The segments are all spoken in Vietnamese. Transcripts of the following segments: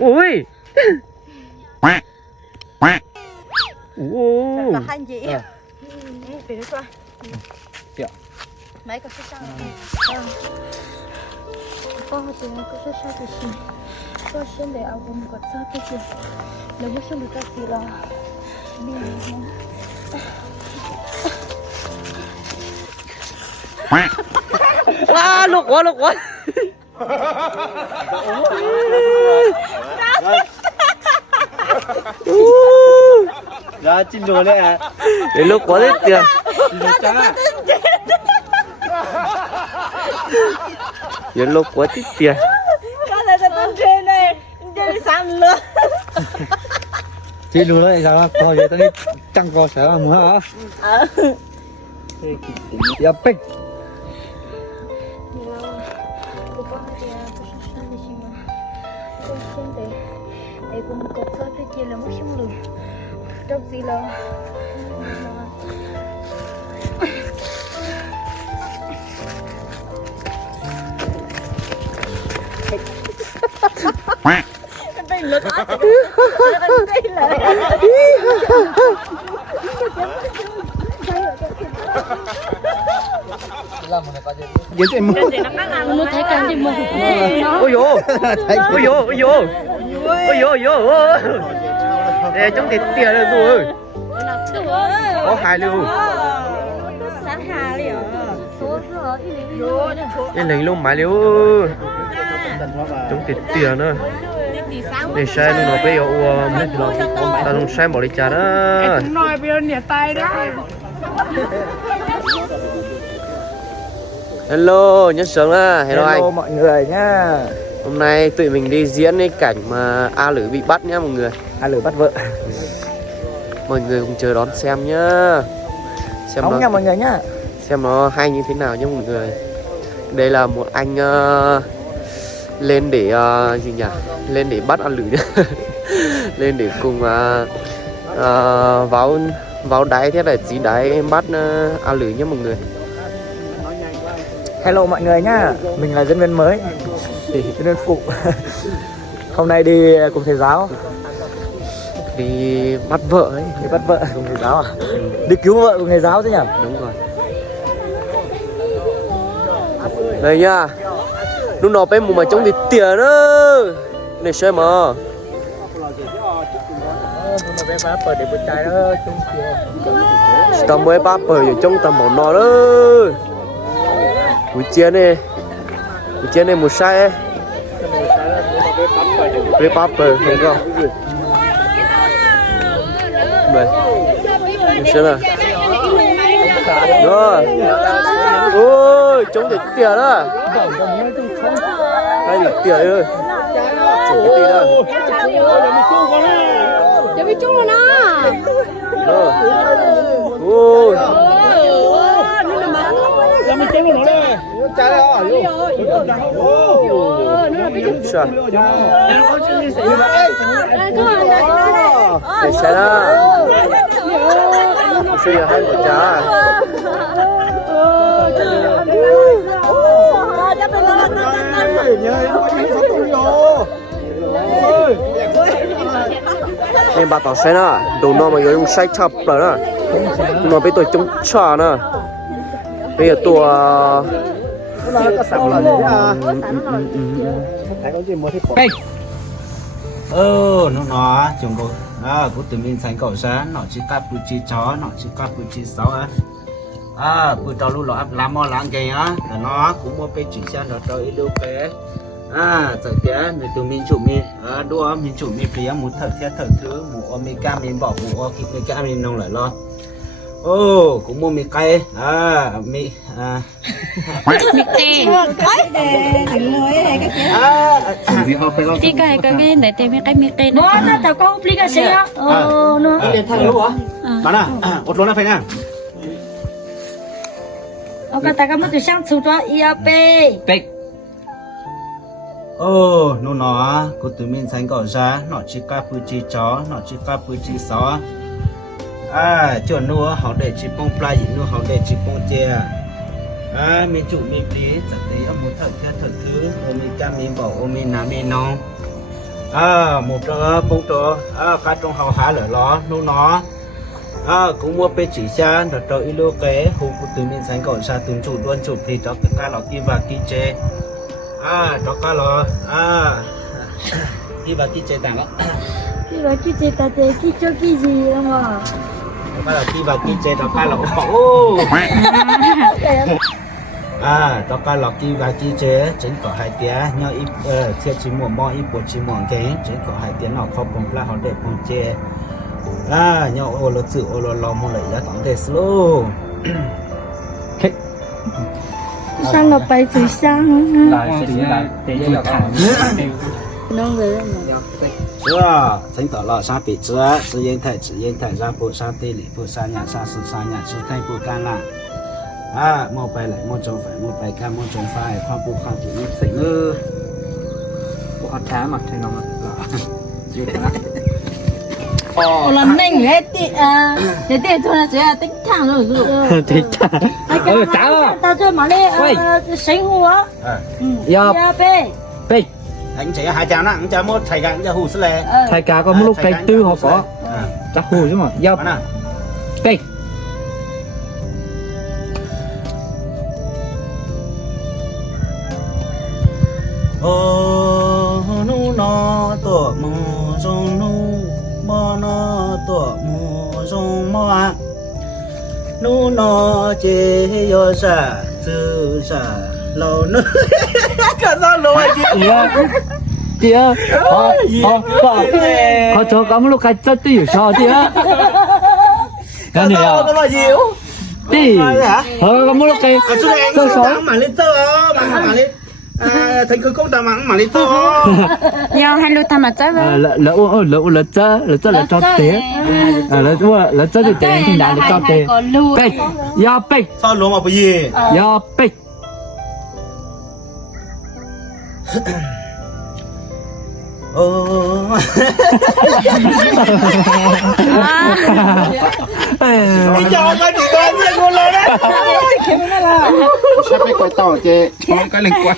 ui ô là hai chị để nó qua mấy cái sao có thì có sao thì xin có xin để ao bông quạt sao cái gì nếu muốn xin được cái gì là à lục quá ra chim rồi đấy à để lục quá đấy kìa giờ lục quá tí tiền cái này là con trên này trên sáng luôn chị lừa đấy sao coi vậy tao đi chẳng có sợ mà hả ya pek để cùng cột sao cái kia là mất xong rồi trong gì là đây là đây là vậy thì mua nó thấy cái gì mà ôi dồi ôi dồi ôi dồi ôi dồi ôi dồi để chống thịt tiền rồi tôi có hai lưu cái lính luôn mà liếu chống thịt tiền nữa để xe nó bây giờ tao không xe bỏ đi chả đó nói bây giờ nhẹ tay đó. hello nhất sớm à hello anh mọi người nhá hôm nay tụi mình đi diễn cái cảnh mà A Lử bị bắt nhá mọi người A Lử bắt vợ mọi người cùng chờ đón xem nhá xem nóng nha mọi người nhá xem nó hay như thế nào nhá mọi người đây là một anh lên để gì nhỉ lên để bắt A Lử nhá lên để cùng vào đáy thế là chỉ đáy bắt A Lử nhá mọi người. hello mọi người nhá mình là diễn viên mới diễn viên phụ hôm nay đi cùng thầy giáo đi bắt vợ ấy đi bắt vợ cùng thầy giáo à đi cứu vợ cùng thầy giáo chứ nhỉ đúng rồi đây nhá lúc nào bên mùa mà chống thì tiền đó này xem mà tao mới bắt bờ ở trong tầm một nọ đó buổi chiều này một sai với bắt bờ không có vậy xem nào rồi ôi chống thì tiền đó cái gì tiền ơi chống cái tiền đó giờ bị chung rồi nó ôi Giờ mình chơi nó đây. trái đó sao để xe đó suy là hai một trái em bà tỏ xe nè đồ nó mà dùng sai chập rồi nè nhưng mà bây tôi chống trả nè bây giờ tôi nó chúng tôi của tụi mình sánh cậu sáng nó chỉ cắt bụi chi chó nó chỉ cắt bụi chi sáu á bụi tao lúc đó làm món láng kì á là nó cũng mua cái chỉ sang nó rồi đâu bé giờ thế người tụi mình chủ mình đua mình chủ mình phía một thật thứ một omega mình bỏ một omega mình nông lại lo cũng mua mì cay mì mì tê thì cái này thì mì tê nó tao có application nó điện thoại luôn hả bạn một lon phải nè cái ta có một từ sang số cho IAP nó của tụi mình sánh cỏ ra nó chỉ cà phê chi chó nó chỉ cà phê chi sáu chuẩn nữa họ để chỉ bông play gì nữa họ để chỉ bông chè mình chủ mình tí chắc tí một thật thứ mình cam mình bảo mình làm mình non một trò bốn trò cá trong hào há lửa ló nô nó cũng mua pe chỉ xa rồi trò ilo cái hùng của từ miền sánh cậu xa từng chủ luôn chủ thì cho tất cả lọ kia và kia chê cho cá lọ kia và kia chê tặng đó Khi đó chị chị ta chị khi cho cái gì đâu mà. cá lọ kia và kia chê cho cá lọ ổ cho cá lọ kia và kia chê chính có hai tiếng nhau ít thiệt chỉ mua mò ít bột chỉ mua cái chính có hai tiếng nào không cùng là họ để cùng chê nhau ô lô chữ ô lô lò mua lấy ra tổng thể slow Sao nó bay từ sang Lại sẽ lại để cho thẳng. nó về đây mà. chưa tránh tỏ lọ sa bị chưa tự nhiên thể ra bộ sa tê lì bộ sa nhà sa sự sa nhà chưa thay bộ can là mua bay lại mua trồng phải mua bay can mua trồng phải khoa bộ khoa tự nhiên phải ngư Bộ hạt thá mặt thì nó Ồ là nhanh hết đi để thôi là sẽ tính thẳng rồi. Thì chả. Chả mà. Tao chơi mà đi sinh hùa. Yo. Ya pe. Pe. anh chạy hai chàng đó anh chạy một thầy anh chạy hù sẽ lẹ Thầy cá có một lúc cây tư họ có. Chắc hù chứ mà. Yo. Pe. ô nu nó tổ mù sông nu mò nó tổ mù sông mò nu nó chế yo sa tư sa lâu nữa cả sao lâu anh Chị ơi. Họ cho có một lúc cây chất tư sao chị ơi. Cái này à. có bao nhiêu Đi. Họ có một lúc cây. chú này anh sao mà lên tơ mà lên thành cứ không tao mà lên tơ Ya hai lô tham mà chơi với. Lỡ cho té. Lỡ cho thì té thì đã cho té. Pe. Yo pe. sao luôn mà bây giờ Yo pe. Bây giờ cái gì đó riêng luôn đấy sắp phải quay tàu chứ cái lên quay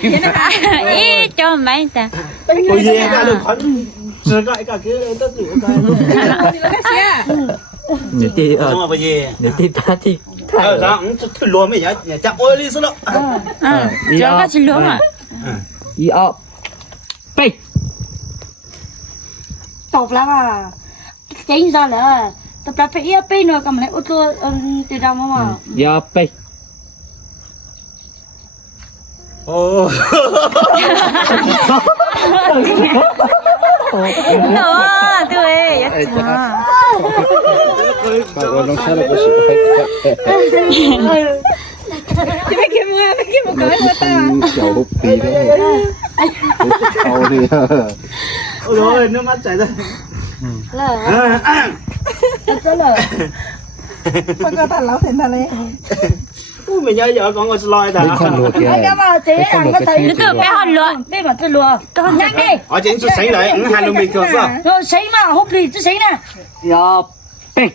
Ý cho mấy ta. bây giờ cái được khoản rồi gọi cả kia tất cả cái Nếu thì nhưng mà bây giờ nếu thì ta thì đó thử luôn mày nhá chạm ôi đi xuống đó Cho cái gì luôn mà. Yo pe. Tộc lắm à. Chính ra là tập ra phải pe nữa cầm lại ô tô từ đâu mà. Yo pe. ô Đó, tụi. cậu còn sao là có sự chậu hút tí đó chậu đi ôi rồi nước mắt chảy ra ui mày nhớ giờ con ngồi slide ta không được kìa Nó cứ bé hòn lụa, bé mà tôi lụa, tôi hòn nhắc đi. ở trên chút sấy lại hai lồng bình thường sao Rồi sấy mà hút đi, tôi sấy nè. Yo pe.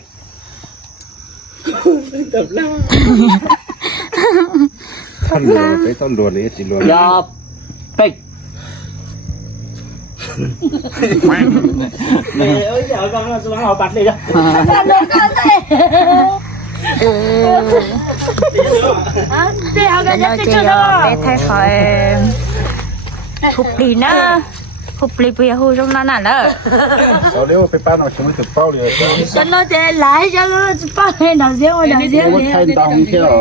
ต้องรวนเลยจีรวน Yo pe. mày ơi giờ con xuống họ bật đi đó Là lụa con đây. Để ao cái nhất cho nó. Bé thay khỏi hút đi nữa. Hút đi bây giờ hút trong nó nè đó. เราเรียกว่าไปป้าหน่อยฉันไม่ถึงเป้าเลย Cho nó để lại cho nó bắt này nào riêng nào เรียกว่า riêng. ไทยดำใช่หรอ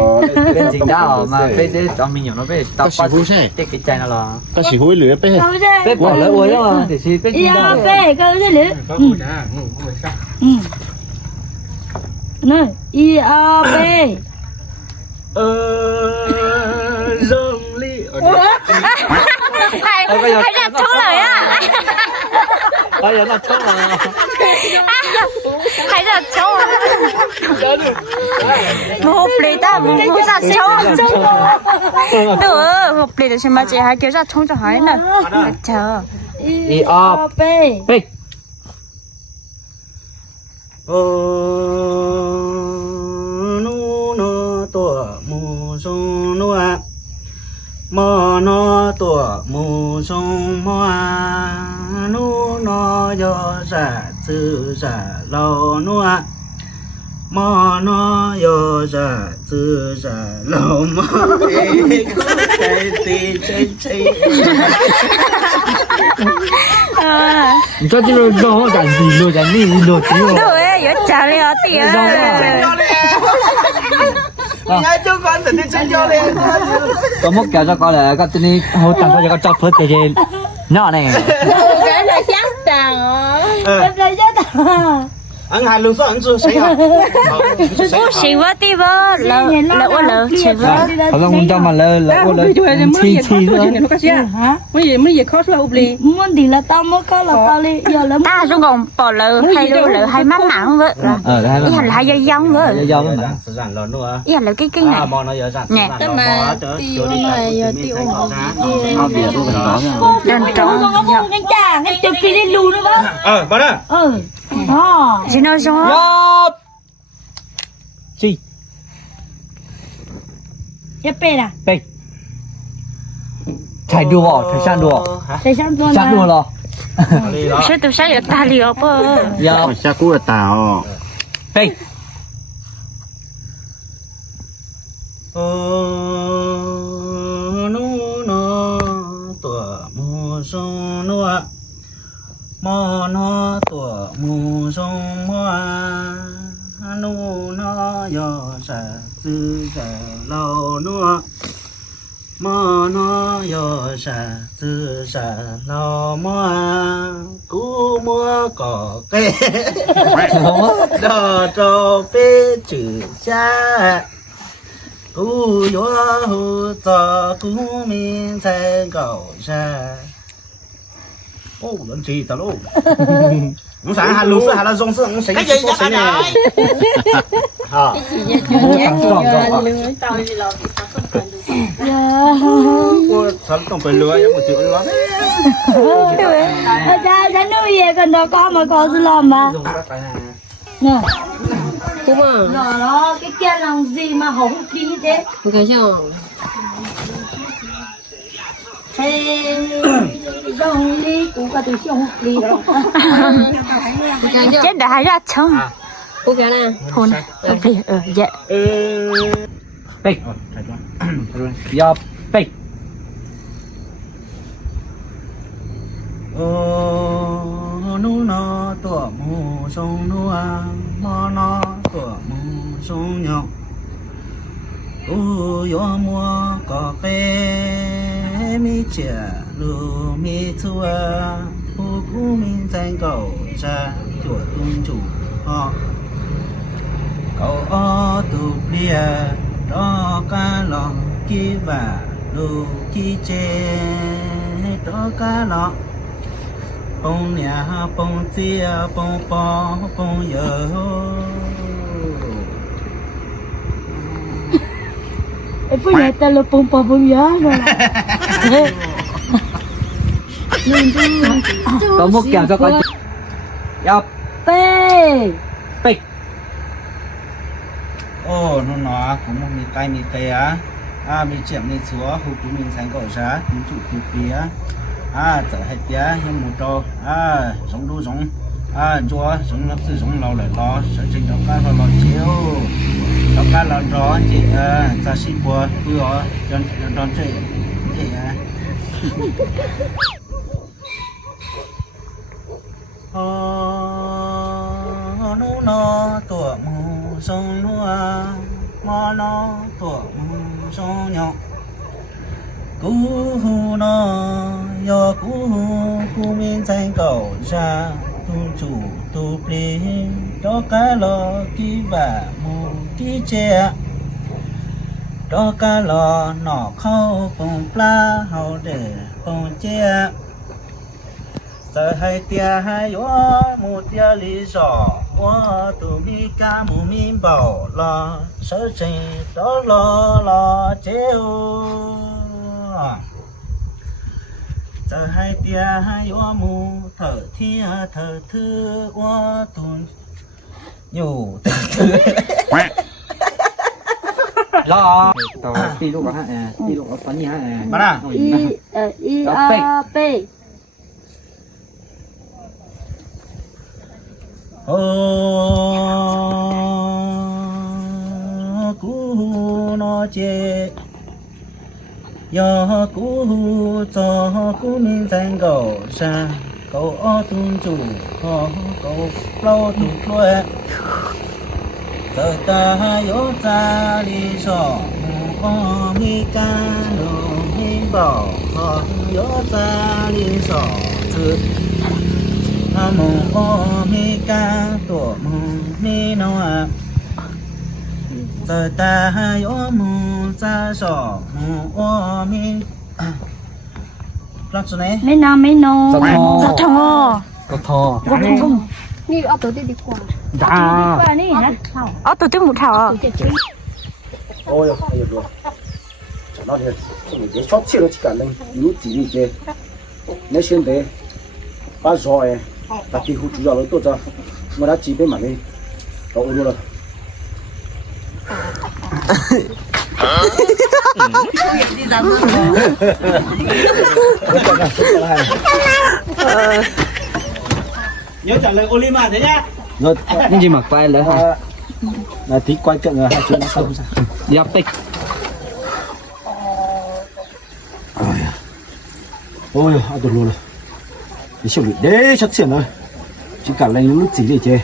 Bên chính đạo mà bây giờ cho mình nhỏ nó về tao chỉ hú xe cái chai nó là ก็สีหุ้ยเหลือไป Đâu chứ? bé bỏ lỡ uống mà thì chỉ bé chính Ya đạo pe, cái gì nữa? Nè, ya pe. dâng ly Hay là thấu lời á. bây giờ nó chốt là Hay là thấu. Một lì ta, một ra thấu. Được, một lì thì mà chị hãy kêu ra thấu cho hỏi nè. Chờ. Ya pe. pe. nu nó tổ mù sông nu à mò nó tổ mù sông mò nu nó yo ra chữ ra lâu nữa mò nó yo ra chữ ra lâu mò chạy đi chạy cho chứ nó rõ ràng gì rồi ràng gì rồi tí rồi Đồ ấy, yếu chả lẽ tía. nhớ chú con thì đi chơi cho liền có một kéo cho con là con tên đi hỗ trợ cho con cho phớt cái gì nhỏ này Cái là chắc tàng. Em lấy chắc tàng. anh hai lương số anh chưa thấy hả Ô xíu quá tí vơ, lỡ ô lỡ xíu vơ.เขาต้องจะมาเลยแล้วก็เลยชี้ด้วยmới về khó số ubli Muốn thì là tao mới có là tao đi giờ lắm. Ta xuống còn bỏ lỡ hay lỡ hay mắc nặng vợ. đấy Ý hành là hay dây dông vợ. do mà sử dụng lớn nữa Ý hành là cái này. mò nó giờ sản Nè. sử dụng nó tiêu này tiêu nó bịa luôn đó Đơn trống. cái chàng cái tiêu kia đi lù nữa bác bà đó Chị nói xong á. Yup. Chi? cái pe à Big. Chạy đùa, chạy sang đùa. tại sao tôi Sang đùa lo. Sao tôi sao được ta liều bơ. Dạ. cha cú là tao Big. nu nó tuổi mùa xuân nữa mò nó tuổi mùa xuân hoa nu nó giờ sẽ tư sẽ lâu nữa mò nó giờ sẽ tư sẽ lâu mua cú mua cỏ cây đò trâu bê chữ cha cú yo hu cho cú min thay cầu ra ô lần gì tao luôn không phải hà lú hà là dòng sữa không cái gì vậy này hả cô sẵn tổng phải lừa em một chữ lắm ra ra nuôi về còn đó con mà con sẽ làm mà nè đúng à rồi đó cái kia làm gì mà không đi như thế cái sao thế dòng đi cũng có từ xong đi đó Chết đã ra chồng. cô cái này Hôn. Ok, dạ. Big. Yup. Big. nu nó tuổi mùa xuân nu à mò nó tuổi mùa xuân nhọ yo mua có cái mi chè lu mi chua cú min danh cầu ra chùa tung chủ họ cầu o tu bia đó cá lò kia và đồ kia chè đó cá lò bông nhà bông chia bông bò bông giờ bây giờ ta là bông bò bông giá rồi có một kéo cho con. Yup. pe Big. ô nó cũng một cái mi tê á mi chém mi chúa hụt chúng mình sáng cầu giá chúng chủ từ phía trở hết giá nhưng một trò sống đu sống chúa sống lắm sự sống lâu lại lo sợ trình đó cá lo chiếu đó cá lo rõ chị ta xin qua vừa đón chị nó tuổi mùa xuân nữa mà nó tuổi mùa xuân nhọ cú hu nó yo cú min danh cầu ra tu chủ tu pli đó cá lo kí và mù kí che đó cá lo nọ khâu bông pla hậu để bông che giờ hai tia hai yo một tia lý rõ我都比家母面包了，手真到了就。这海边有木头天头头，我都牛头头。Lo. Tao đi lúc đó đi lúc đó phấn nhá. Bắt à? i a p cú nó chê yo cú cho cú mình danh cầu sa cầu o tung chủ cầu lâu tung đuôi giờ ta yo ta đi sọ o mi ca đồ mi bảo yo ta đi sọ từ mong o mi ca tổ mong mi nó à giờ ta yo mong ta sọ o mi lắc xuống này mấy nó Rất thò. rất thò Có thò. Đi ở tổ đi đi qua. Dạ. qua này hả ở từ tiếng một thảo ôi ôi rồi chả nói thiệt không để chót chiếc nó chỉ cả lên yếu chỉ đi chơi nếu xuyên đấy ba rồi ta khi hút chủ rồi tôi cho mà đã chỉ bên mà đi cậu luôn rồi nhớ trả lời Olima thế nhá Rồi, những gì mặc vai nữa hả? là tí quay cận hai chuyện nó không sao Giáp tích. ôi ăn được luôn rồi đi siêu lụt đấy chắc xỉn rồi chỉ cả lên những lúc chỉ đi chơi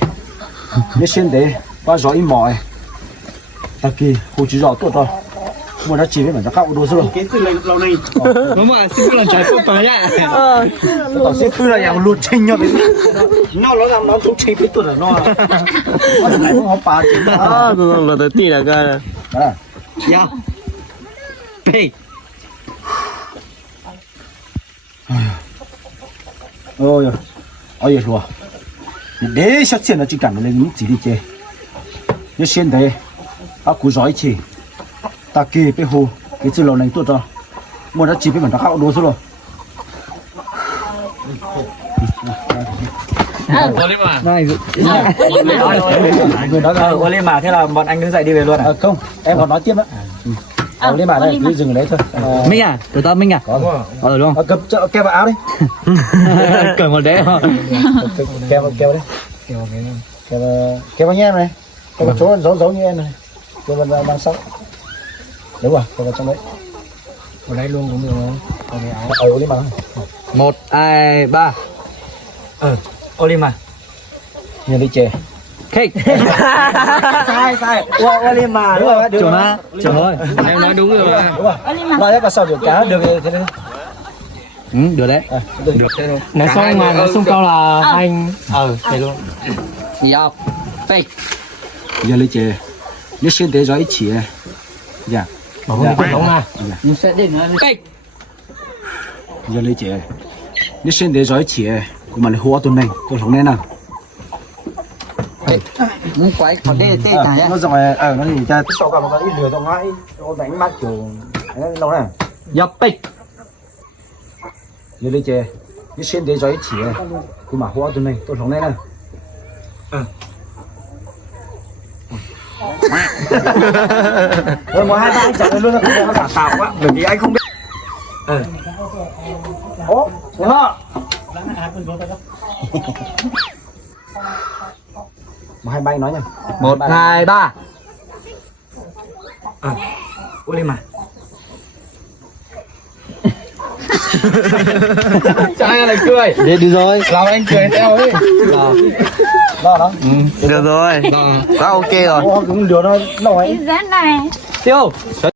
nếu xuyên đấy ba gió im mỏi ta kia hút chủ rồi tôi rồi mà đã chỉ biết bản các đồ rồi cái từ lâu nay Đúng rồi, xin phép lần trái phụ tới nhá. tao sẽ phơi là nhà lụt chênh nhau đấy nó làm nó cũng chênh biết tôi là nó này không phá chứ tôi là tới tì là cái à Dạ. Bê. ôi ôi rồi để chắc xỉn là chỉ cần lên những chỉ đi chơi nếu xuyên đấy à cú giỏi chỉ ta kia bị hồ cái từ lâu nay tôi cho mà đã chỉ biết bản các đồ rồi Này, người đó Ủa lên mà thế là bọn anh đứng dậy đi về luôn à? không em còn nói tiếp đó lên bà đây cứ dừng ở đấy thôi Minh à? Từ tao Minh à? Ờ đúng không? cầm keo vào áo đi Cần một đấy không? keo đấy keo vào nha em này keo vào chỗ giấu như em này keo vào đằng sau đúng rồi keo vào trong đấy Ở đây luôn cũng được không? lên bà 1, 2, 3. Olima. nhìn đi chè Cake. sai Olima đúng rồi Chuẩn á? Chuẩn rồi. Em nói đúng rồi mà. đúng rồi nói đấy là sao được cá được thế đấy Ừ, được đấy. được thế thôi. Nói xong mà nói xong câu là anh thế luôn. Dạ. Fake. giờ lấy chè nếu xuyên để rồi ít chỉ dạ Bảo không đúng à. Mình sẽ đến nó. Fake. giờ lấy chè nếu xuyên để rồi chỉ của mình hoa tuần này tôi không nên nào Muốn quay còn đây tê cả nhá. nó rồi nó gì cha sau cả nó ít lừa tao ngay nó đánh mắt kiểu lâu này Dạ fake. giờ lấy chè nếu xuyên để rồi chỉ của mà hoa tuần này tôi không nên nào rồi mà hai ba chặt luôn nó giả tạo quá bởi vì anh không biết ố đúng không mà hai bay nói nha 1, 2, 3. Olima. Sao lại cười? Để đi rồi. Làm anh cười theo ấy. đó được rồi quá ok rồi cũng lừa nó lâu ấy dán này Tiêu.